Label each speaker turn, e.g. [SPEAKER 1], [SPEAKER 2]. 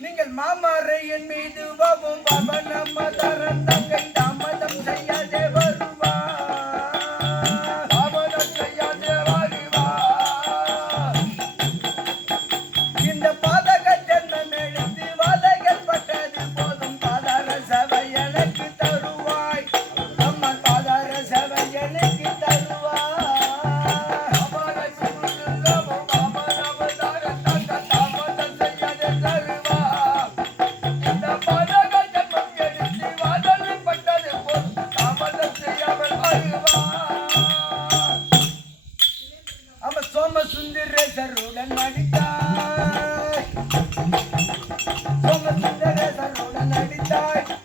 [SPEAKER 1] நீங்கள் மாமரை என் மீது பாபம் பாபா நம்ம தரந்தங்கை தாமல் அவ சோம சுந்தர சோமசுந்தரேசருடன் நடித்தாய் சருடன் நடித்தாய்.